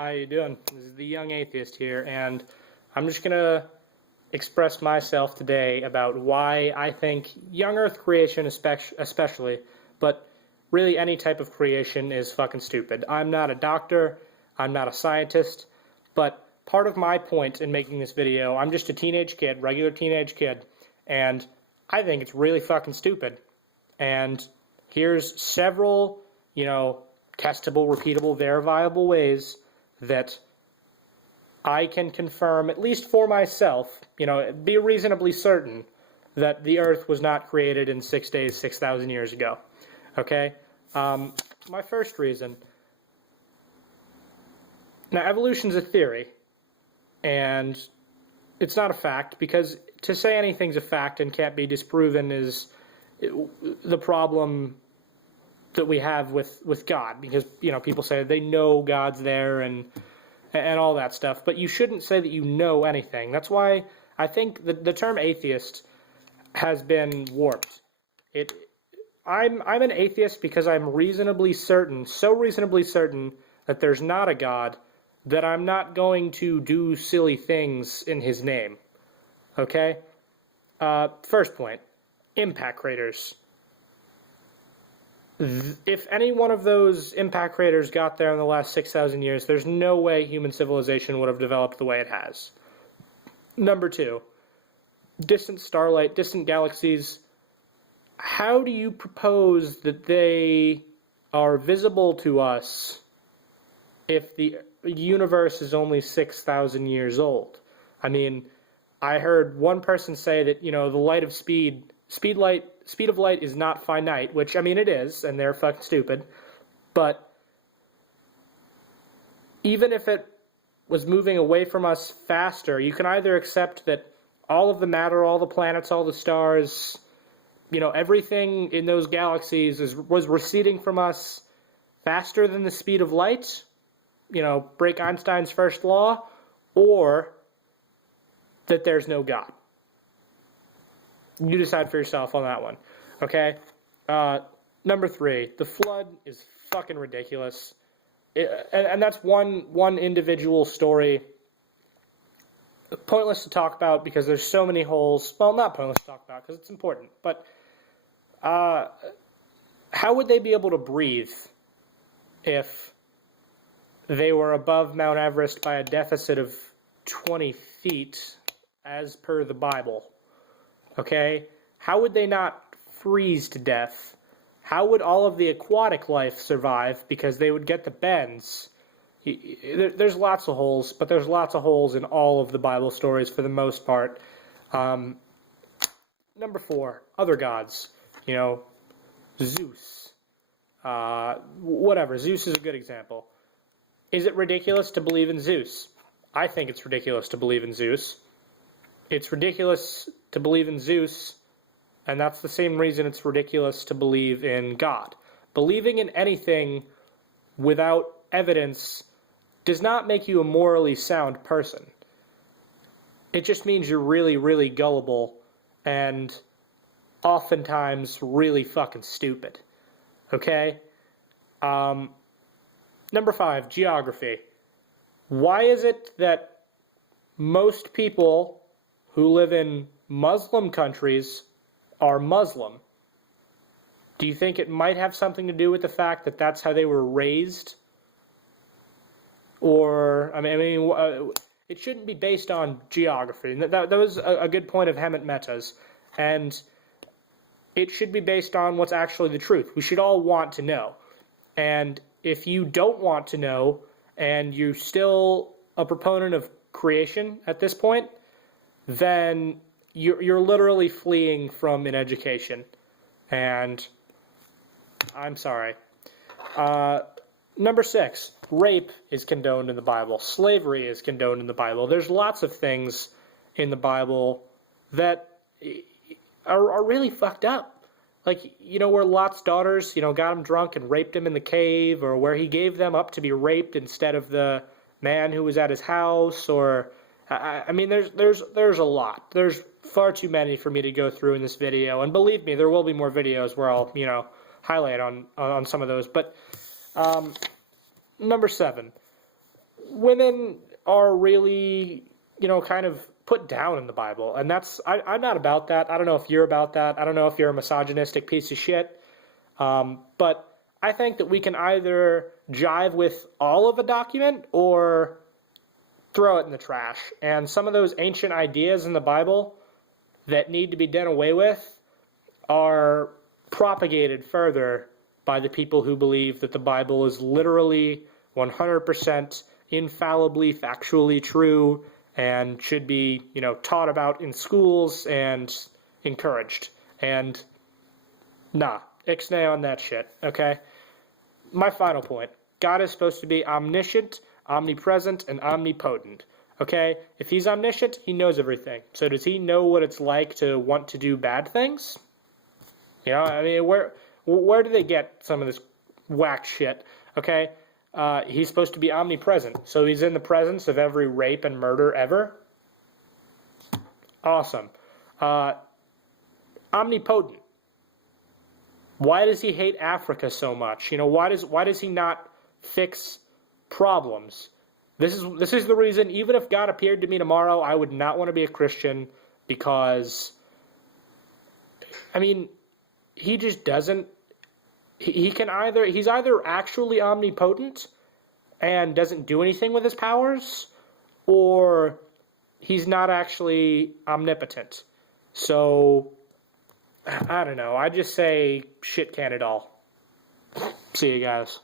How you doing? This is the Young Atheist here, and I'm just going to express myself today about why I think young Earth creation especially, but really any type of creation is fucking stupid. I'm not a doctor, I'm not a scientist, but part of my point in making this video, I'm just a teenage kid, regular teenage kid, and I think it's really fucking stupid. And here's several, testable, repeatable, verifiable ways that I can confirm, at least for myself, be reasonably certain that the Earth was not created in 6 days, 6,000 years ago. Okay? My first reason. Now, evolution's a theory, and it's not a fact, because to say anything's a fact and can't be disproven is the problem that we have with God, because people say they know God's there and all that stuff, but you shouldn't say that you know anything. That's why I think the term atheist has been warped. I'm an atheist because I'm reasonably certain, so reasonably certain that there's not a God, that I'm not going to do silly things in his name. Okay? First point, impact craters. If any one of those impact craters got there in the last 6,000 years, there's no way human civilization would have developed the way it has. Number two, distant starlight, distant galaxies. How do you propose that they are visible to us if the universe is only 6,000 years old? I mean, I heard one person say that, the speed of light is not finite, which, I mean, it is, and they're fucking stupid. But even if it was moving away from us faster, you can either accept that all of the matter, all the planets, all the stars, everything in those galaxies was receding from us faster than the speed of light, break Einstein's first law, or that there's no God. You decide for yourself on that one, okay? Number three, the flood is fucking ridiculous. And that's one individual story. Pointless to talk about because there's so many holes. Well, not pointless to talk about because it's important. But how would they be able to breathe if they were above Mount Everest by a deficit of 20 feet as per the Bible? Okay? How would they not freeze to death? How would all of the aquatic life survive? Because they would get the bends. There's lots of holes, but there's lots of holes in all of the Bible stories for the most part. Number four, other gods. Zeus. Whatever. Zeus is a good example. Is it ridiculous to believe in Zeus? I think it's ridiculous to believe in Zeus. It's ridiculous to believe in Zeus, and that's the same reason it's ridiculous to believe in God. Believing in anything without evidence does not make you a morally sound person. It just means you're really, really gullible and oftentimes really fucking stupid. Okay? Number five, geography. Why is it that most people who live in Muslim countries are Muslim? Do you think it might have something to do with the fact that that's how they were raised? Or, it shouldn't be based on geography. That was a good point of Hemant Mehta's. And it should be based on what's actually the truth. We should all want to know. And if you don't want to know, and you're still a proponent of creation at this point, then you're literally fleeing from an education. And I'm sorry. Number six, rape is condoned in the Bible. Slavery is condoned in the Bible. There's lots of things in the Bible that are really fucked up. Like, where Lot's daughters, got him drunk and raped him in the cave, or where he gave them up to be raped instead of the man who was at his house, or there's a lot. There's far too many for me to go through in this video, and believe me, there will be more videos where I'll, highlight on some of those. But number seven, women are really, kind of put down in the Bible. And I'm not about that. I don't know if you're about that. I don't know if you're a misogynistic piece of shit. But I think that we can either jive with all of a document or throw it in the trash. And some of those ancient ideas in the Bible that need to be done away with are propagated further by the people who believe that the Bible is literally 100% infallibly, factually true and should be, taught about in schools and encouraged. And nah, ixnay on that shit, okay? My final point. God is supposed to be omniscient, omnipresent, and omnipotent. Okay? If he's omniscient, he knows everything. So does he know what it's like to want to do bad things? Where do they get some of this whack shit? Okay? He's supposed to be omnipresent. So he's in the presence of every rape and murder ever? Awesome. Omnipotent. Why does he hate Africa so much? Why does he not fix problems? This is the reason, even if God appeared to me tomorrow, I would not want to be a Christian, because he just doesn't. He's either actually omnipotent and doesn't do anything with his powers, or he's not actually omnipotent. So I don't know. I just say shit can it all. See you guys.